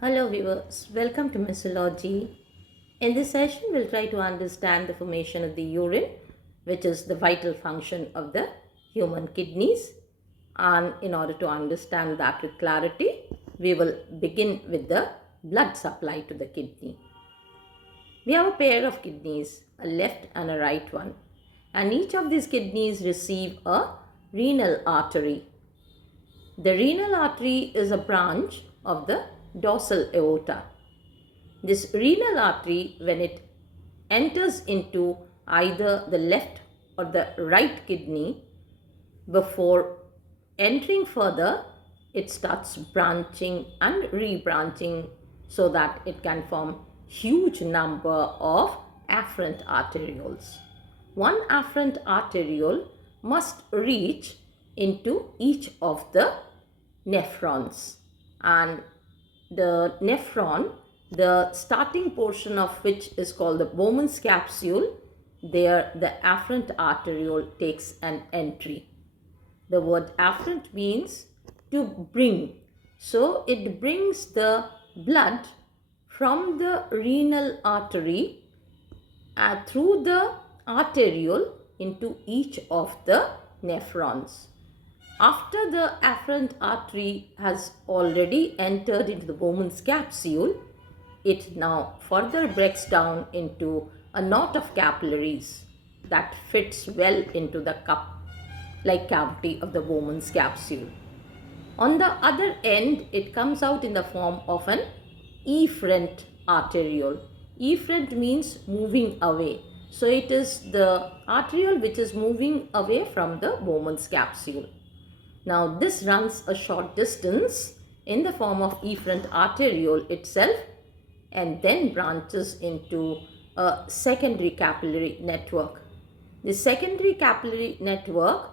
Hello viewers, welcome to Missology. In this session, we'll try to understand the formation of the urine, which is the vital function of the human kidneys. And in order to understand that with clarity, we will begin with the blood supply to the kidney. We have a pair of kidneys, a left and a right one. And each of these kidneys receive a renal artery. The renal artery is a branch of the dorsal aorta. This renal artery, when it enters into either the left or the right kidney, before entering further, it starts branching and rebranching so that it can form huge number of afferent arterioles. One afferent arteriole must reach into each of the nephrons, and the nephron, the starting portion of which is called the Bowman's capsule, there the afferent arteriole takes an entry. The word afferent means to bring. So it brings the blood from the renal artery through the arteriole into each of the nephrons. After the afferent artery has already entered into the Bowman's capsule, it now further breaks down into a knot of capillaries that fits well into the cup-like cavity of the Bowman's capsule. On the other end, it comes out in the form of an efferent arteriole. Efferent means moving away. So it is the arteriole which is moving away from the Bowman's capsule. Now this runs a short distance in the form of efferent arteriole itself and then branches into a secondary capillary network. The secondary capillary network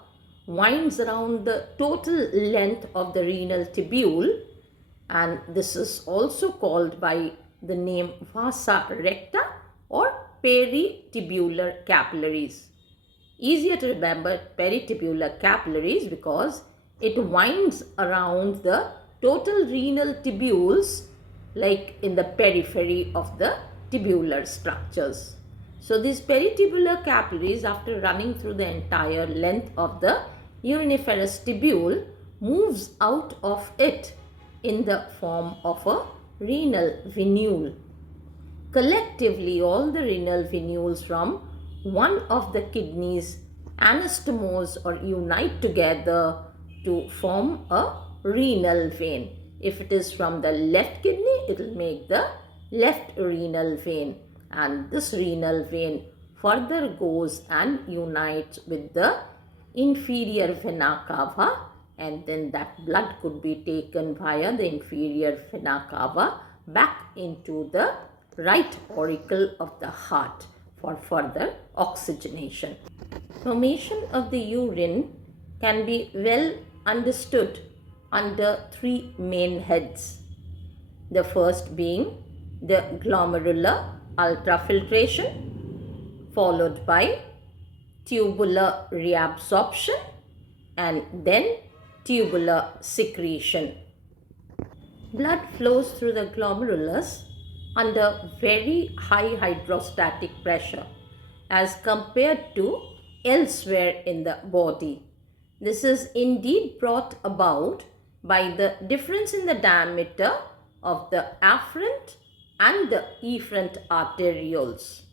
winds around the total length of the renal tubule, and this is also called by the name vasa recta or peritubular capillaries. Easier to remember peritubular capillaries because it winds around the total renal tubules like in the periphery of the tubular structures. So these peritubular capillaries, after running through the entire length of the uriniferous tubule, moves out of it in the form of a renal venule. Collectively, all the renal venules from one of the kidneys anastomose or unite together to form a renal vein. If it is from the left kidney, it will make the left renal vein, and this renal vein further goes and unites with the inferior vena cava, and then that blood could be taken via the inferior vena cava back into the right auricle of the heart for further oxygenation. Formation of the urine can be well understood under three main heads. The first being the glomerular ultrafiltration, followed by tubular reabsorption, and then tubular secretion. Blood flows through the glomerulus under very high hydrostatic pressure as compared to elsewhere in the body. This is indeed brought about by the difference in the diameter of the afferent and the efferent arterioles.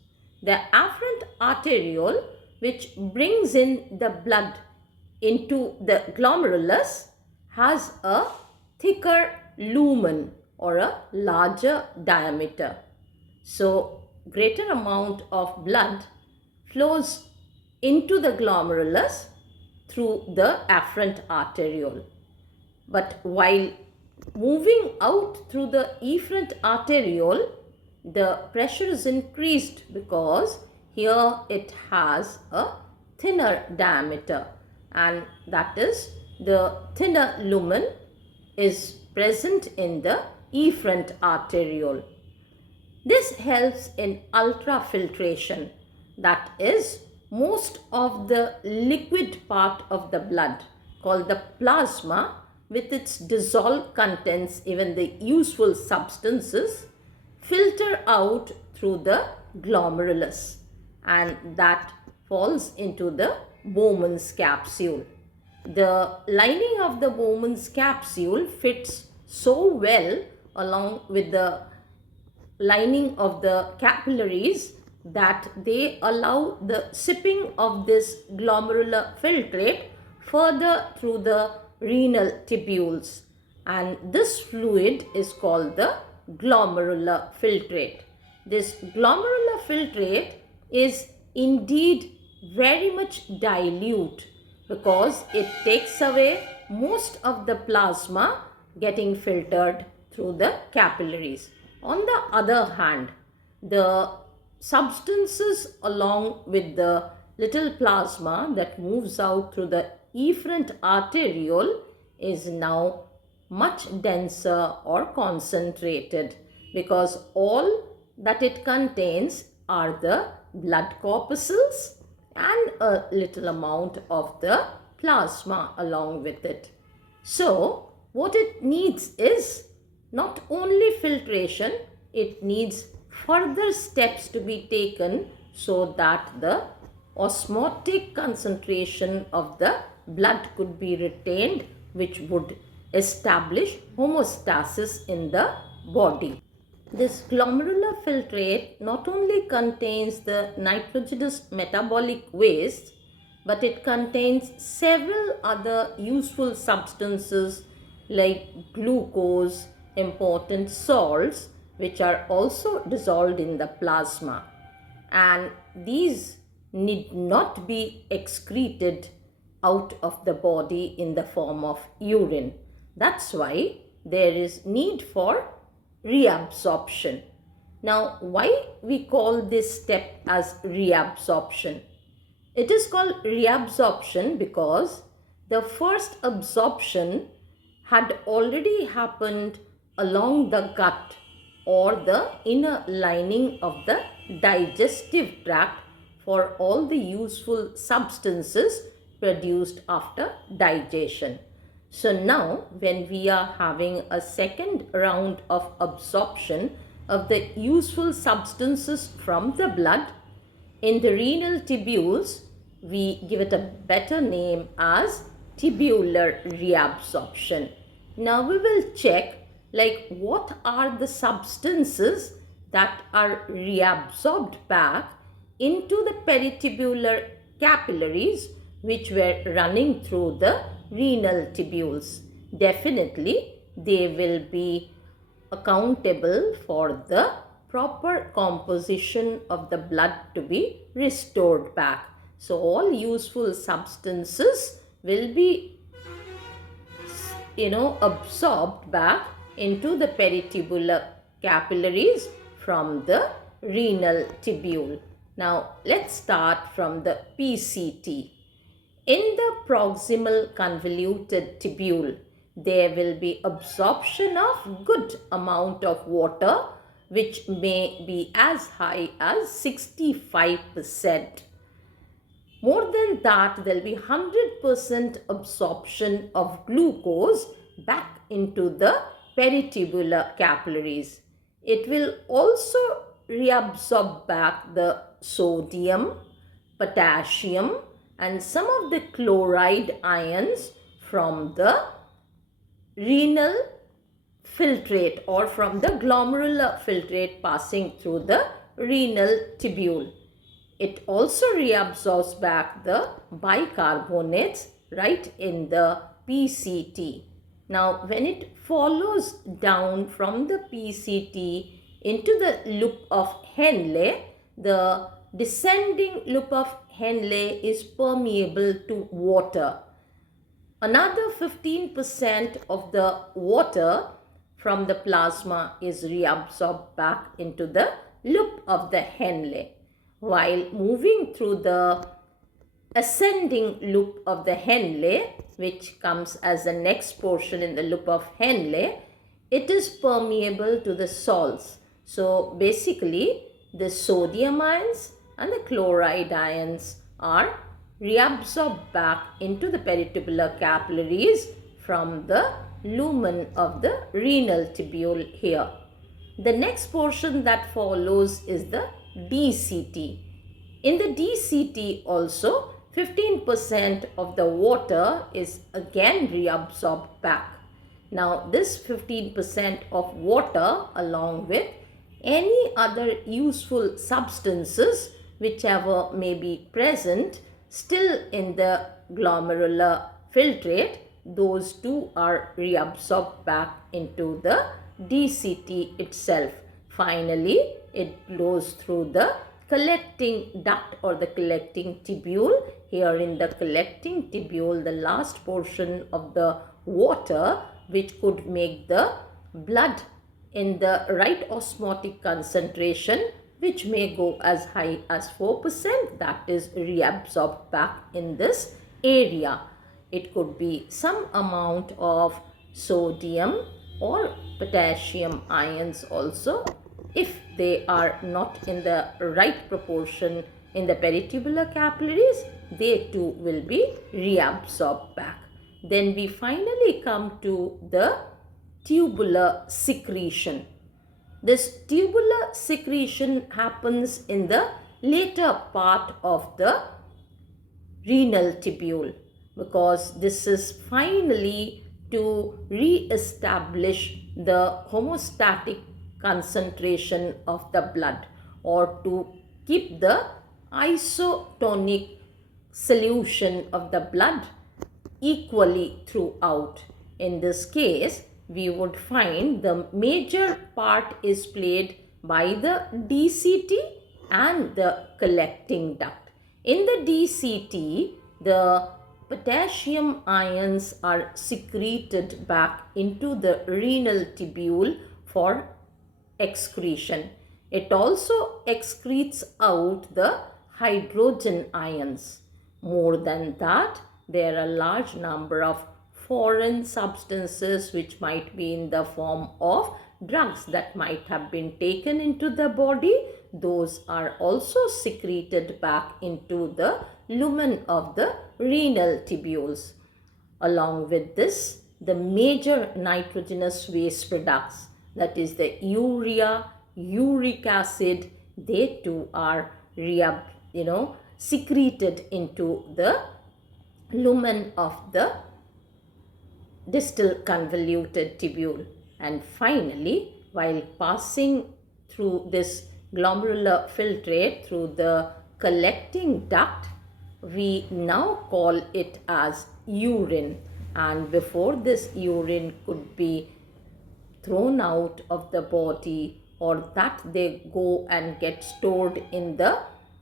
The afferent arteriole, which brings in the blood into the glomerulus, has a thicker lumen or a larger diameter. So, greater amount of blood flows into the glomerulus through the afferent arteriole. But while moving out through the efferent arteriole, the pressure is increased because here it has a thinner diameter, and that is the thinner lumen is present in the efferent arteriole. This helps in ultrafiltration, that is, most of the liquid part of the blood called the plasma with its dissolved contents, even the useful substances, filter out through the glomerulus, and that falls into the Bowman's capsule. The lining of the Bowman's capsule fits so well along with the lining of the capillaries that they allow the sipping of this glomerular filtrate further through the renal tubules, and this fluid is called the glomerular filtrate. This glomerular filtrate is indeed very much dilute because it takes away most of the plasma getting filtered through the capillaries. On the other hand, the substances along with the little plasma that moves out through the efferent arteriole is now much denser or concentrated, because all that it contains are the blood corpuscles and a little amount of the plasma along with it. So what it needs is not only filtration, it needs further steps to be taken so that the osmotic concentration of the blood could be retained, which would establish homeostasis in the body. This glomerular filtrate not only contains the nitrogenous metabolic waste, but it contains several other useful substances like glucose, important salts, which are also dissolved in the plasma, and these need not be excreted out of the body in the form of urine. That's why there is need for reabsorption. Now, why we call this step as reabsorption? It is called reabsorption because the first absorption had already happened along the gut or the inner lining of the digestive tract for all the useful substances produced after digestion. So now when we are having a second round of absorption of the useful substances from the blood in the renal tubules, we give it a better name as tubular reabsorption. Now we will check like what are the substances that are reabsorbed back into the peritubular capillaries which were running through the renal tubules. Definitely they will be accountable for the proper composition of the blood to be restored back. So all useful substances will be absorbed back into the peritubular capillaries from the renal tubule. Now let's start from the PCT. In the proximal convoluted tubule, there will be absorption of good amount of water, which may be as high as 65%. More than that, there will be 100% absorption of glucose back into the peritubular capillaries. It will also reabsorb back the sodium, potassium, and some of the chloride ions from the renal filtrate or from the glomerular filtrate passing through the renal tubule. It also reabsorbs back the bicarbonates right in the PCT. Now, when it follows down from the PCT into the loop of Henle, the descending loop of Henle is permeable to water. Another 15% of the water from the plasma is reabsorbed back into the loop of the Henle. While moving through the ascending loop of the Henle, which comes as the next portion in the loop of Henle, it is permeable to the salts. So basically the sodium ions and the chloride ions are reabsorbed back into the peritubular capillaries from the lumen of the renal tubule here. The next portion that follows is the DCT. In the DCT also, 15% of the water is again reabsorbed back. Now this 15% of water along with any other useful substances whichever may be present still in the glomerular filtrate, those two are reabsorbed back into the DCT itself. Finally, it goes through the collecting duct or the collecting tubule. Here in the collecting tubule, the last portion of the water which could make the blood in the right osmotic concentration, which may go as high as 4%, that is reabsorbed back in this area. It could be some amount of sodium or potassium ions also. If they are not in the right proportion in the peritubular capillaries, they too will be reabsorbed back. Then we finally come to the tubular secretion. This tubular secretion happens in the later part of the renal tubule, because this is finally to re-establish the homeostatic concentration of the blood, or to keep the isotonic solution of the blood equally throughout. In this case, we would find the major part is played by the DCT and the collecting duct. In the DCT, the potassium ions are secreted back into the renal tubule for excretion. It also excretes out the hydrogen ions. More than that, there are a large number of foreign substances which might be in the form of drugs that might have been taken into the body. Those are also secreted back into the lumen of the renal tubules. Along with this, the major nitrogenous waste products, that is the urea, uric acid, they too are secreted into the lumen of the distal convoluted tubule. And finally, while passing through this glomerular filtrate through the collecting duct, we now call it as urine. And before this urine could be thrown out of the body, or that they go and get stored in the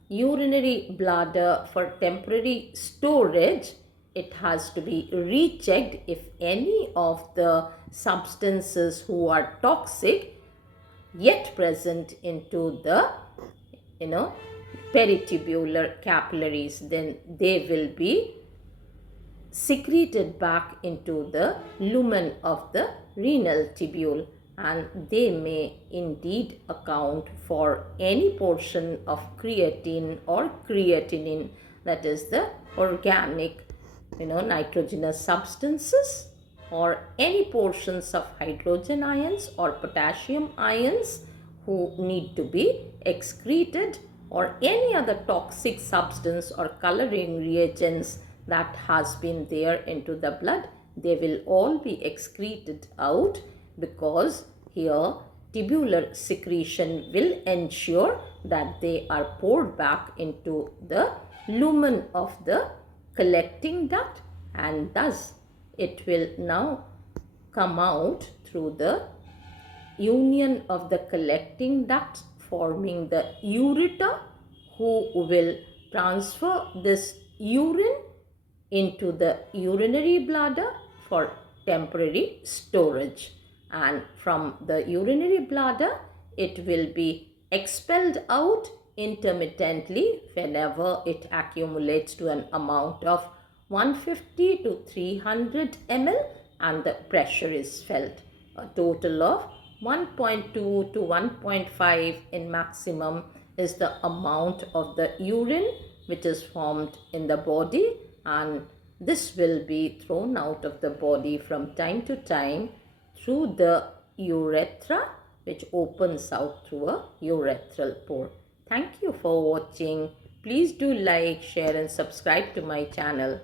urinary bladder for temporary storage, it has to be rechecked if any of the substances who are toxic yet present into the peritubular capillaries, then they will be secreted back into the lumen of the renal tubule, and they may indeed account for any portion of creatine or creatinine, that is the organic nitrogenous substances, or any portions of hydrogen ions or potassium ions who need to be excreted, or any other toxic substance or coloring reagents that has been there into the blood. They will all be excreted out, because here tubular secretion will ensure that they are poured back into the lumen of the collecting duct, and thus it will now come out through the union of the collecting ducts, forming the ureter, who will transfer this urine into the urinary bladder for temporary storage. And from the urinary bladder, it will be expelled out intermittently whenever it accumulates to an amount of 150 to 300 ml and the pressure is felt. A total of 1.2 to 1.5 in maximum is the amount of the urine which is formed in the body, and This will be thrown out of the body from time to time through the urethra, which opens out through a urethral pore. Thank you for watching. Please do like, share and subscribe to my channel.